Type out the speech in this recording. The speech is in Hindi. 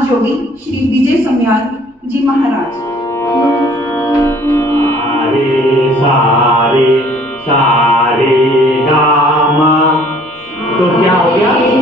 समाज योगी श्री विजय सम्याल जी महाराज। सारे सारे सारे गामा। तो क्या हो गया?